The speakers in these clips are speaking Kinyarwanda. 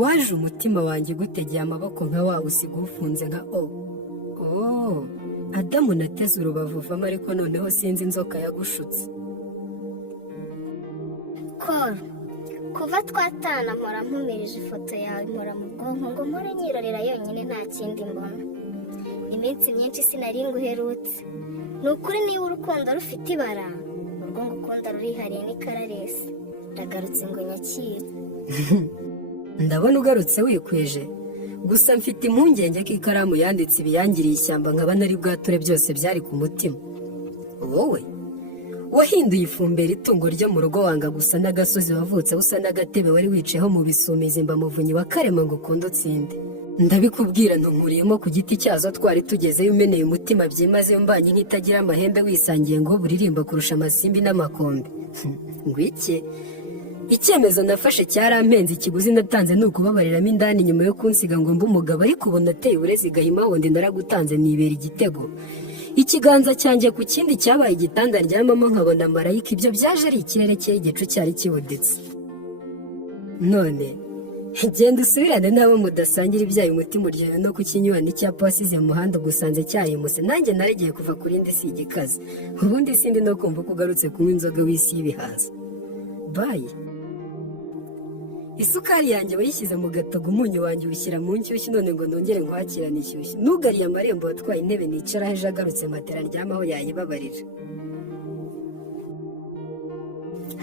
waje umutima wanjye gutegeye amaboko nka wa usiga ufunze nka Adamu nateze urubavu uvamo, ariko noneho sinzi inzoka yagushutse. Koro, kuva twatana mpora mpumirije ifoto yawe mpora mu bwonko ngo mpore nyirorera yonyine nta kindi mbona. Iminsi myinshi sinari nguherutse. Ni ukuri niba urukundo rufite ibara, urwo ngukunda rurihariye n'ikararesi. Ndagarutse ngo nyakire. Ndabona ugarutse wikweje, gusa mfite impungenge ko ikaramu yanditse ibiyangiriye ishyamba nkaba nari bwature byose byari ku mutima. Wowe wahinduye ifumbire itungo ryo mu rugo, wanga gusa n'agasozi wavutse usa n'agatebe wari wiceho mu bisumizi mbamuvunyi wa karema ngo ukunde utsinde. Ndabikubwira ntumuriyemo ku giti cyazo twari tugezeyo umeneye umutima byimazeyo mbanye nk'itagira amahembe wisangiye ngo buririmba kurusha amasimbi n'amakombe. Ngwiki icyemezo nafashe cyarampenze, ikiguzi natanze ni ukubabariramo indani nyuma yo kunsiga ngo mbe umugabo, ariko ubu nateye uburezi gahima wundi naragutanze nibera igitego. Ikiganza cyanjye ku kindi cyabaye igitanda ryamamo nkabona marayika, ibyo byaje ari ikirere cy'igicu cyari kibuditse. None genda usubirane n'abo mudasangira ibyaye umutima uryohewe no kukinyurana icyapa wasize mu muhanda ugusanze cyayimuse. Nanjye naragiye kuva kuri ndi si igikaze, ubundi sindi no kumva ko ugarutse kunywa inzoga w'isi y'ibihaza. Bayi. Isukari yanjye wayishyize mu gatogo, umunyu wanjye ubishyira mu nshyushyu, none ngo nongere nkwakirane ishyushyu. Nugariye amarembo watwaye intebe nicara ejo agarutse matera ryamaho yayibabarira.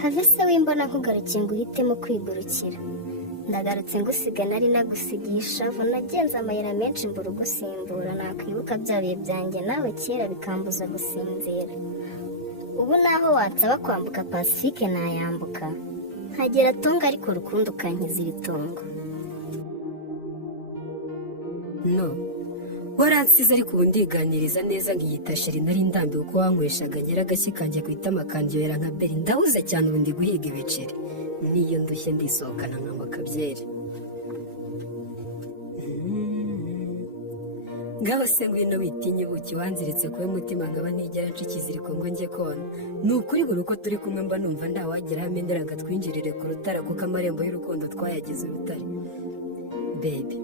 Have se wimbona nkugarukiye ngo uhitemo kwigurukira. Ndagarutse ngusiga nari nagusigiye ishavu, nagenze amayira menshi mbura ugusimbura. Nakwibuka bya bihe byanjye nawe kera bikambuza gusinzira. Ubu naho wansaba kwambuka Pacifique nayambuka, nkagera Tonga, ariko urukundo ukankizira itongo. No, waransize ariko ubu ndiganiriza neza nkiyita sheri, nari ndambiwe uko wanyweshaga ngera agashyi kanjye ku itama kanjyohera nka beri. Ndahuze cyane ubu ndi guhiga ibiceri, niyo ndushye ndisohokana nka makabyeri. Ngaho se ngwino witinye ubuki wanziritse kuwe mutima nkaba ntigera nca ikiziriko ngo njye kona. Ni ukuri buri uko turi kumwe mba numva ntawageraho amendera agatwinjirire ku rutara, kuko amarembo y'urukundo twayagize urutare. Baby,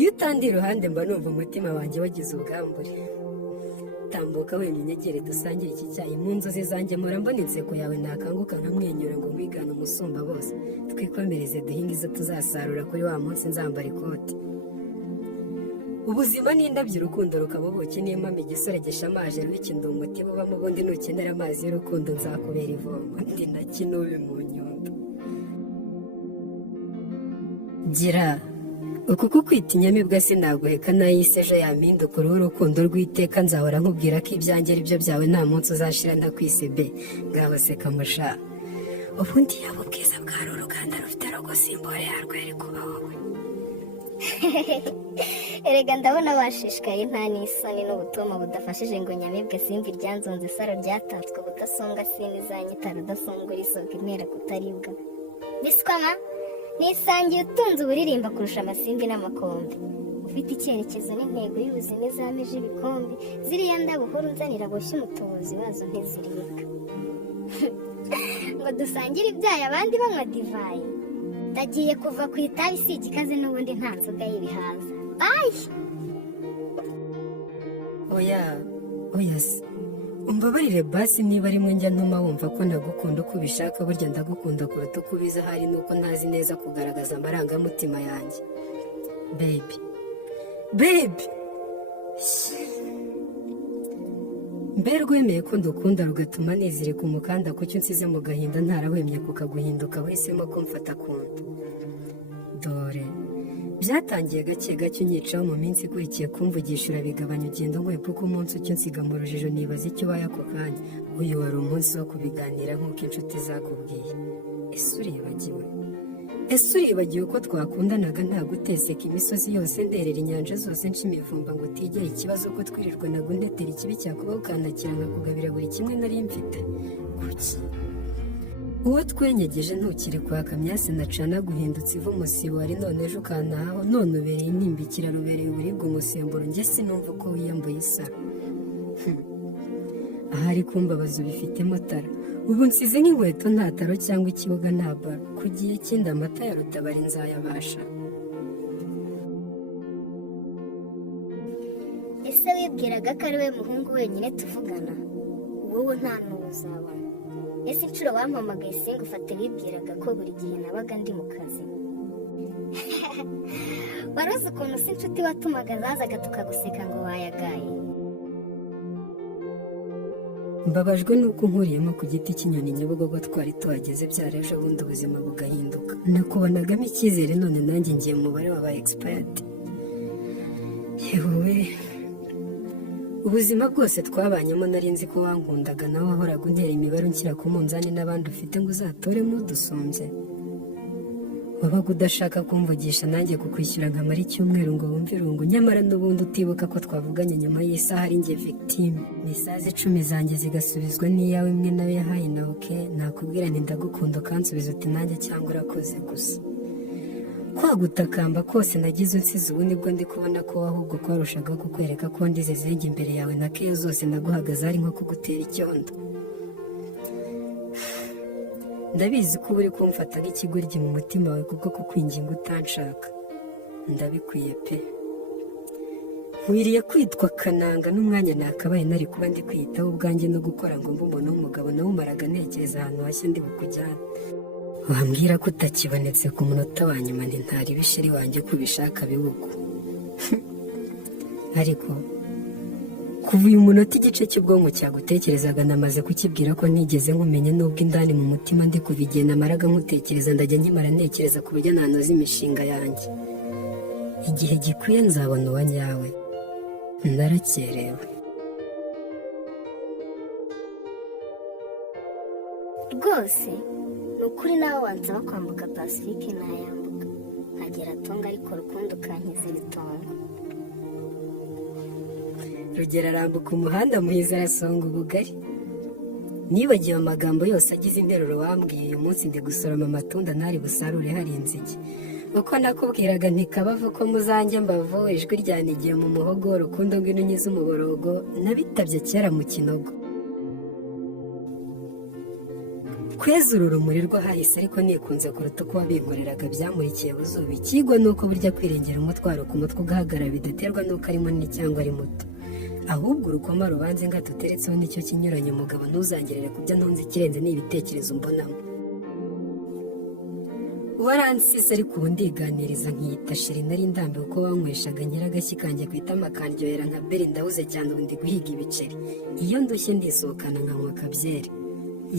iyo utandi iruhande mba numva umutima wanjye wagize ubwambure. Tambuka wenda unyegere dusangire iki cyayi, mu nzozi zanjye mpora mbona inseko yawe nakanguka nkamwenyura ngo nkwigane umusumba bose. Twikomereze duhinge izo tuzasarura kuri wa munsi nzambara ikoti. Ubuzima ni indabyo, urukundo rukaba ubuki, niyo mpamvu igisore gishamaje rw'ikindi umutima ubamo, ubundi nukenera amazi y'urukundo nzakubera ivomo, ndi na kinubi mu nyundo. Gira uku kukwita inyamibwa sinaguheka, nayise ejo yampinduka uruhu urukundo rw'iteka. Nzahora nkubwira ko ibyanjye ari byo byawe, nta munsi uzashira ndakwise be. Ngaho seka musha, ubundi yaba ubwiza bwari uruganda rufite rogo simbore yarwo yari kuba wowe. Erega ndabona bashishikaye nta n'isoni n'ubutuma budafashije ngo nyamibwe simva iryanzonze isaro ryatatswe ubudasonga sinizanyita rudasongora isonga intera kutaribwa. Biswama nisangiye utunze uburirimba kurusha amasimbi n'amakombe, ufite icyerekezo n'intego y'ubuzima izameje ibikombe. Ziriya ndabuhora unzanira boshye umutubuzi wazo ntiziribwa. Ngo dusangire ibyaye abandi banywa divayi. Ndagiye kuva ku itabi si igikaze n'ubundi nta nzoga y'ibihaza. Bayi. Oya se umbabarire basi niba rimwe njya ntuma wumva ko ndagukunda uko ubishaka. Burya ndagukunda kuruta uko ubizi, ahari nuko ntazi neza kugaragaza amarangamutima yanjye. Baby mbe rwemeye ko ndukunda rugatuma nizirika umukanda kucyo unsize mu gahinda ntarahwemye kukaguhinduka wahisemo ko mfata kunda. Dore byatangiye gake gake unyicaho mu minsi ikurikiye kumvugisha urabigabanya ugenda nkwepa uko umunsi ucyo nsiga mu rujijo nibaza icyo ubaye ako kanya. Uyu wari umunsi wo kubiganira nk'uko inshuti zakubwiye. Ese uribagiwe ko twakundanaga nta guteseka imisozi yose nderera inyanja zose nca imivumba ngo utigere ikibazo ko twirirwanaga undetera ikibi cyakubaho ukanakira nkakugabira buri kimwe nari mfite. Kuki uwo twenyegeje ntukiri kwaka myasi nacana guhindutse iva umusibo wari none ejo ukantahaho, none ubereye intimbikira rubereye uburibwa umusemburo. Njye sinumva uko wiyambuye isaro. Ahari kumbabaza ubifitemo tara. Ubu nsize nk'inkweto nta taro cyangwa ikibuga nta baro. Kugiye kindi amata ya rutabari nzayabasha. wibwiraga ko ari we muhungu wenyine tuvugana, wowe nta n'uwo uzabona. Ese inshuro wampamagaye singufate wibwiraga ko buri gihe nabaga ndi mu kazi? Wari uzi ukuntu si inshuti watumaga zazaga tukaguseka ngo wayagaye? mbabajwe nuko nkuriyemo ku giti cy'inyoni Nyabugogo twari tuhageze byari ejo bundi ubuzima bugahinduka. nakubonagamo icyizere, none nanjye ngiye mu mubare w'aba expert. yewe ubuzima bwose twabanyemo nari nzi ko wankundaga, nawe wahoraga untera imibare unshyira ku munzani n'abandi ufite ngo uzatoremo udusumbye. wabaga udashaka kumvugisha nanjye kukwishyura nkamara icyumweru ngo wumve irungu, nyamara n'ubundi utibuka ko twavuganye nyuma y'isaha ari njye victime. n'isaha 10 zanjye zigasubizwa n'iyawe imwe nawe yahaye na oke. nakubwira nti ndagukunda ukansubiza uti nanjye cyangwa urakoze gusa. kwa gutakamba kose nagize unsize ubu nibwo ndi kubona ko ahubwo kwarushagaho kukwereka ko ndize zenge imbere yawe na keyo zose naguhagaze ari nko kugutera icyondo. ndabizi ko uba uri kumfata nk'ikigoryi mu mutima wawe kuko kukwinginga utanshaka. ndabikwiye pe. nkwiriye kwitwa kananga n'umwanya nakabaye nari kuba ndi kwiyitaho ubwanjye no gukora ngo mbe umuntu w'umugabo nawumaraga ntekereza ahantu hashya ndi bukujyane. wambwira ko utakibonetse ku munota wa nyuma nti ntari bishiri wanjye ko ubishaka bihugu. ariko kuva uyu munota igice cy'ubwonko cyagutekerezaga namaze kukibwira ko ntigeze nkumenya, n'ubwo indani mu mutima ndi kuva igihe namaraga nkutekereza ndajya nkimara ntekereza ku buryo nanoza imishinga yanjye. igihe gikwiye nzabona uwa nyawe. narakerewe. rwose ni ukuri nawe wansaba kwambuka Pacifique nayambuka nkagera Tonga, ariko rukundo ukankiza ibitongo. rugero arambuka umuhanda muhiza arasonga ubugari. nibagiwe amagambo yose agize interuro wambwiye uyu munsi ndi gusoroma amatunda ntari busarure hari inzige. uko nakubwiraga ntikabavu ko muzanjye mbavu, ijwi ryanigiye mu muhogo, rukundo ngwino unyize umuborogo, nabitabye kera mu kinogo. kweza uru rumuri rwo hahise ariko nikunze kuruta uko wabinkoreraga byamurikiye buzuba. ikigwa ni uko burya kwirengera umutwaro ku mutwe ugahagarara bidaterwa n'uko ari munini cyangwa ari muto, ahubwo urukoma rubanze nga tuteretseho nicyo kinyuranye. umugabo ntuzangerere ku byo ntunze, ikirenze ni ibitekerezo mbonamo. waransize ariko ubu ndiganiriza nkiyita sheri, nari ndambiwe uko wanyweshaga nyiragashyi kanjye ku itama kandyohera nka beri. ndabuze cyane ubu ndi guhiga ibiceri, iyo ndushye ndisohokana nkanywa akabyeri.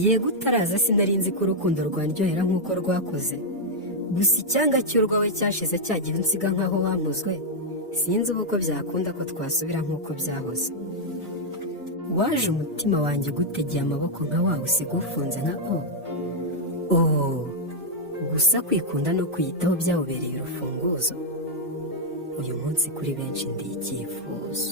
yego utaraza sinari nzi ko urukundo rwandyohera nk'uko rwakoze, gusa icyanga cy'urwawe cyashize cyagira unsiga nk'aho wampuzwe. sinzi ubu ko byakunda ko twasubira nk'uko byahoze. waje umutima wanjye ugutegeye amaboko nka wawe usiga ufunze nka gusa kwikunda no kwiyitaho byawubereye urufunguzo. uyu munsi kuri benshi ndi icyifuzo.